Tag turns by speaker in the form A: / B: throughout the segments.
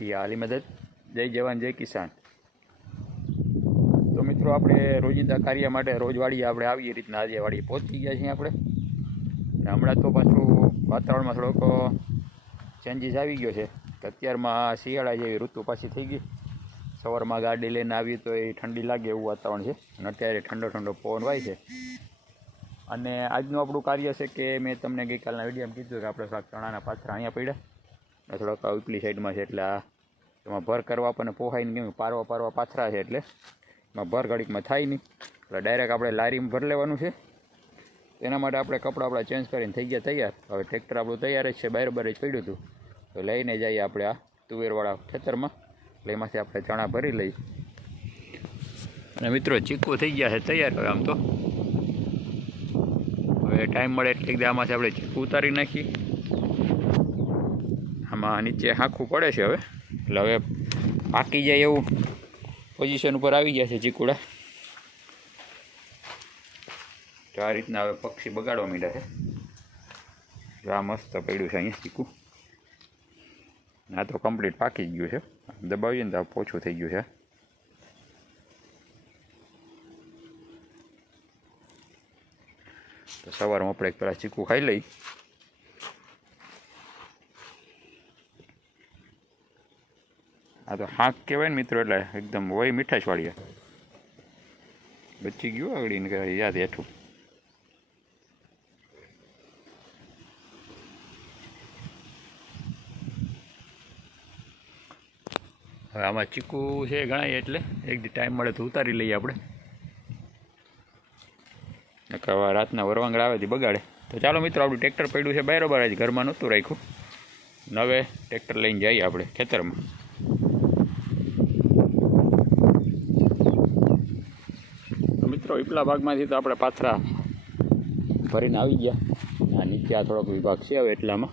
A: આલી મદદ જય જવાન, જય કિસાન. તો મિત્રો, આપણે રોજિંદા કાર્ય માટે રોજવાડીએ આપણે આવીએ રીતના આજે વાડીએ પહોંચી ગયા છીએ આપણે. અને હમણાં તો પાછું વાતાવરણમાં થોડોક ચેન્જીસ આવી ગયો છે. તો અત્યારમાં શિયાળા જેવી ઋતુ પાછી થઈ ગઈ. સવારમાં ગાડી લઈને આવી તો એ ઠંડી લાગે એવું વાતાવરણ છે. અને અત્યારે ઠંડો ઠંડો પવન વાય છે. અને આજનું આપણું કાર્ય છે કે મેં તમને ગઈકાલના વિડીયોમાં કીધું કે આપણે શાક ચણાના પાથરા અહીંયા પડ્યા. અને થોડાક આ ઉપલી સાઈડમાં છે એટલે આ એમાં ભર કરવા આપણને પોહાય ને કેમ પારવા પારવા પાથરા છે એટલે એમાં ભર ઘડીકમાં થાય નહીં. એટલે ડાયરેક્ટ આપણે લારીમાં ભર લેવાનું છે. એના માટે આપણે કપડાં આપણા ચેન્જ કરીને થઈ ગયા તૈયાર. હવે ટ્રેક્ટર આપણું તૈયાર જ છે, બહાર બહાર જ પડ્યું હતું. તો લઈને જઈએ આપણે આ તુવેરવાળા ખેતરમાં. એટલે એમાંથી આપણે ચણા ભરી લઈએ. અને મિત્રો ચીકુ થઈ ગયા છે તૈયાર હવે આમ તો. હવે ટાઈમ મળે એટલે આમાંથી આપણે ચીકુ ઉતારી નાખીએ. આમાં નીચે હાંખું પડે છે હવે. એટલે હવે પાકી જાય એવું પોઝિશન ઉપર આવી ગયા છે ચીકુડા. તો આ રીતના હવે પક્ષી બગાડવા માંડ્યા છે. આ મસ્ત પડ્યું છે અહીંયા ચીકુ. આ તો કમ્પ્લીટ પાકી ગયું છે. દબાવીએ ને તો પોછું થઈ ગયું છે. તો સવારમાં આપણે એક પેલા ચીકુ ખાઈ લઈ. આ તો હાંક કહેવાય ને મિત્રો, એટલે એકદમ વય મીઠાશવાળી બચી ગયું આગળ ને કે યાદ હેઠું. હવે આમાં ચીકુ છે ગણાય એટલે એક ટાઈમ મળે તો ઉતારી લઈએ આપણે. હવે રાતના વરવાંગડા આવે તે બગાડે. તો ચાલો મિત્રો, આપણું ટ્રેક્ટર પડ્યું છે બરાબર, આજે ઘરમાં નહોતું રાખ્યું. નવે ટ્રેક્ટર લઈને જઈએ આપણે ખેતરમાં તો મિત્રો ઉપલા ભાગમાંથી તો આપણે પાથરા ભરીને આવી ગયા. આ નીચે આ થોડોક વિભાગ છે હવે એટલામાં.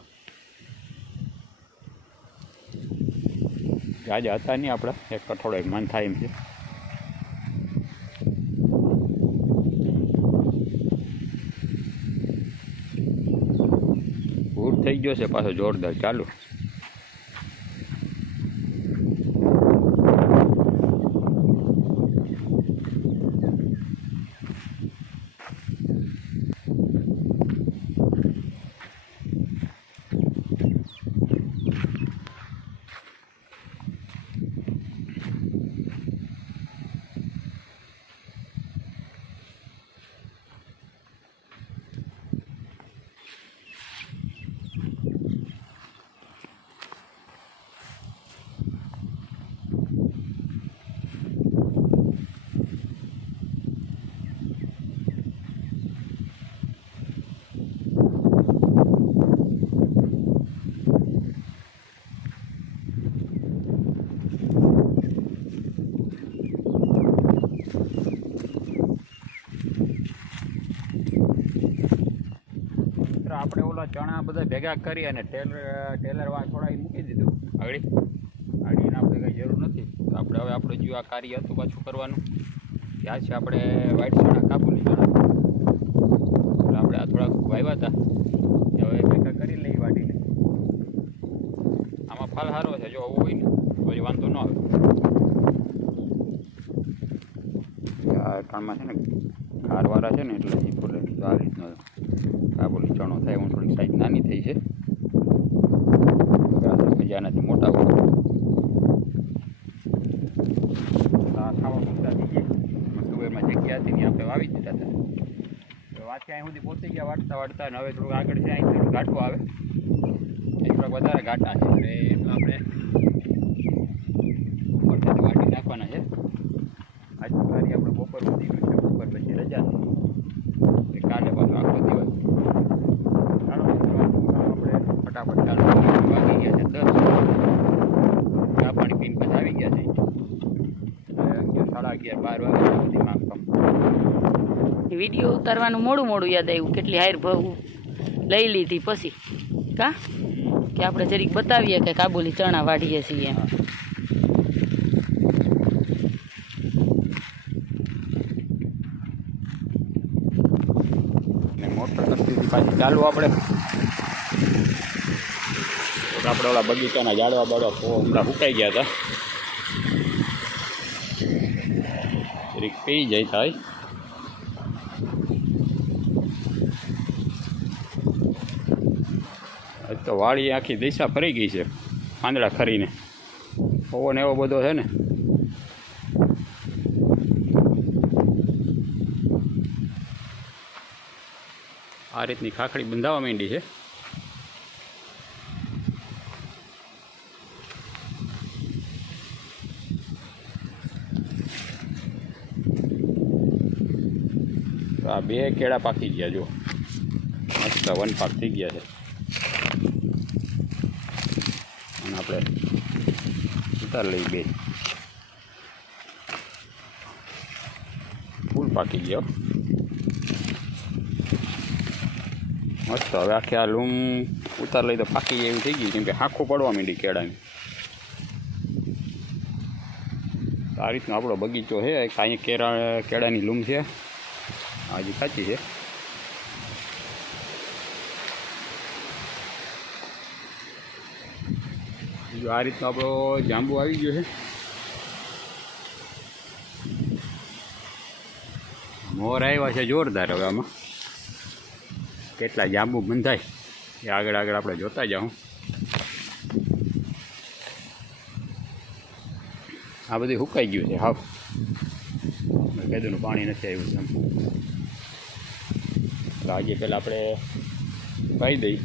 A: આજે હતા નહીં આપણે, એક અઠવાડિયે મન થાય એમ છે. ભૂર થઈ ગયો છે પાછો જોરદાર, ચાલુ. મિત્રો આપણે ઓલા ચણા બધા ભેગા કરી અને ટેલર ટેલર વા થોડા મૂકી દીધું. આગળ? આગળને આપણે કંઈ જરૂર નથી. તો આપણે હવે આપણે જો આ કાર્ય હતું પાછું કરવાનું. ત્યાં છે આપણે વ્હાઈટ ચણા કાબુલી ચણા. એટલે આપણે આ થોડાક વાવ્યા હતા. હવે ભેગા કરી લઈએ વાટીને. આમાં ફાલ સારો છે જો આવું હોય ને તો વાંધો ન આવે. આ કામમાં છે ને ખારવાળા છે ને એટલે એ બોલે તો આ રીતનો કાબુલી ચણો થાય, હું થોડીક સાઈઝ નાની થઈ છે. મજાનાથી મોટા હોય. ખાવા થઈ ગયા. તુવેરમાં જગ્યા હતી ને આપણે વાવી દીધા હતા. વાત અહીં સુધી પહોંચી ગયા, વાટતા વાટતા, અને હવે થોડુંક આગળ છે, અહીં થોડું ઘાટું આવે. એ થોડાક વધારે ઘાટા છે, એટલે એનું આપણે ઉપરથી વાટી નાખવાના છે આજ ફરી આપણે બપોર સુધી ગયું છે બપોર પછી રજા છે એ કાલે પાછો આખો દિવસ ચાલો મિત્રો, આપણે ફટાફટ વાગી ગયા છે દસ. ચા પાણી પીને પછી આવી ગયા છે. અગિયાર સાડા અગિયાર બાર વાગ્યા સુધી માંગતા
B: વીડિયો ઉતારવાનું મોડું મોડું યાદ આવ્યું કેટલી હાર ભાવ લઈ લીધી પછી. કા? કે આપણે જરીક બતાવીએ કે કાબુલી ચણા વાઢીએ છીએ એમ.
A: મોટર કરતી પાછી ચાલુ આપણે. આપણે ઓલા બગીચાના ઝાડવા બાળવા હમણાં સુકાઈ ગયા હતા જરીક પી જાય થાય. આજ તો વાળી આખી દિશા ફરી ગઈ છે, પાંદડા ખરીને. પવન એવો બધો છે ને. આ રીતની ખાખડી બંધાવા માંડી છે. આ બે કેળા પાકી ગયા જો મસ્ત વન પાક થઈ ગયા છે. અને આપણે ઉતાર લઈ બે. ફૂલ પાકી ગયો મસ્ત. હવે આખી આ લૂમ ઉતાર લઈ તો પાકી એવી થઈ ગઈ, કેમ કે આખું પડવા માંડી કેળાની. આ રીતનો આપણો બગીચો છે. કાંઈ કેળા કેળાની લૂમ છે. હજી કાચી છે બીજું આ રીતનો આપણો જાંબુ આવી ગયો છે મોર આવ્યા છે જોરદાર હવે આમાં કેટલા જાંબુ બંધાય? એ આગળ આગળ આપણે જોતા જાઉં. આ બધું સુકાઈ ગયું છે, હાવ. કેદુનું પાણી નથી આવ્યું છે આજે પહેલાં આપણે ભાઈ દઈ.